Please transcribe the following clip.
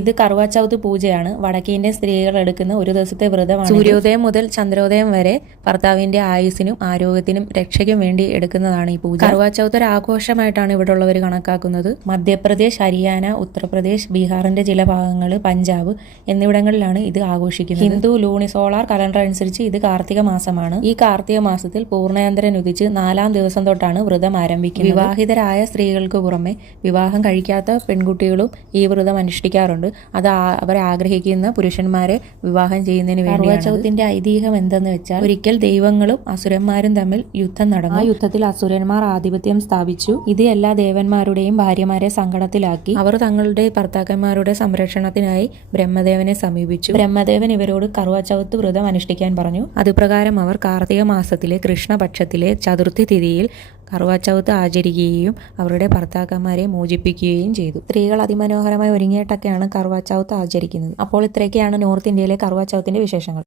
ഇത് കറുവാ ചൗത്ത് പൂജയാണ്. വടക്കേന്ത്യൻ സ്ത്രീകൾ എടുക്കുന്ന ഒരു ദിവസത്തെ വ്രതമാണ്. സൂര്യോദയം മുതൽ ചന്ദ്രോദയം വരെ ഭർത്താവിന്റെ ആയുസ്സിനും ആരോഗ്യത്തിനും രക്ഷയ്ക്കും വേണ്ടി എടുക്കുന്നതാണ് ഈ പൂജ. കറുവാ ചൗത്ത് ഒരു ആഘോഷമായിട്ടാണ് ഇവിടെ ഉള്ളവർ കണക്കാക്കുന്നത്. മധ്യപ്രദേശ്, ഹരിയാന, ഉത്തർപ്രദേശ്, ബീഹാറിന്റെ ചില ഭാഗങ്ങൾ, പഞ്ചാബ് എന്നിവിടങ്ങളിലാണ് ഇത് ആഘോഷിക്കുന്നത്. ഹിന്ദു ലൂണിസോളാർ കലണ്ടർ അനുസരിച്ച് ഇത് കാർത്തിക മാസമാണ്. ഈ കാർത്തിക മാസത്തിൽ പൂർണ്ണചന്ദ്രൻ ഉദിച്ച് 4-ാം ദിവസം തൊട്ടാണ് വ്രതം ആരംഭിക്കുന്നത്. വിവാഹിതരായ സ്ത്രീകൾക്ക് പുറമെ വിവാഹം കഴിക്കാത്ത പെൺകുട്ടികളും ഈ വ്രതം അനുഷ്ഠിക്കാറുണ്ട്. അത് അവർ ആഗ്രഹിക്കുന്ന പുരുഷന്മാരെ വിവാഹം ചെയ്യുന്നതിന് വേണ്ടി. കറുവാ ചൗത്തിന്റെ ഐതിഹ്യം എന്തെന്ന് വെച്ചാൽ, ഒരിക്കൽ ദൈവങ്ങളും അസുരന്മാരും തമ്മിൽ യുദ്ധം നടന്നു. ആ യുദ്ധത്തിൽ അസുരന്മാർ ആധിപത്യം സ്ഥാപിച്ചു. ഇത് എല്ലാ ദേവന്മാരുടെയും ഭാര്യമാരെ സങ്കടത്തിലാക്കി. അവർ തങ്ങളുടെ ഭർത്താക്കന്മാരുടെ സംരക്ഷണത്തിനായി ബ്രഹ്മദേവനെ സമീപിച്ചു. ബ്രഹ്മദേവൻ ഇവരോട് കറുവാ ചൗത്ത് വ്രതം അനുഷ്ഠിക്കാൻ പറഞ്ഞു. അതുപ്രകാരം അവർ കാർത്തിക മാസത്തിലെ കൃഷ്ണപക്ഷത്തിലെ ചതുർത്ഥി തിഥിയിൽ കറുവാ ചൗത്ത് ആചരിക്കുകയും അവരുടെ ഭർത്താക്കന്മാരെ മോചിപ്പിക്കുകയും ചെയ്തു. സ്ത്രീകൾ അതിമനോഹരമായി ഒരുങ്ങിയിട്ടൊക്കെയാണ് കറുവാ ചൗത്ത് ആചരിക്കുന്നത്. അപ്പോൾ ഇത്രയൊക്കെയാണ് നോർത്ത് ഇന്ത്യയിലെ കറുവാ ചൗത്തിന്റെ വിശേഷങ്ങൾ.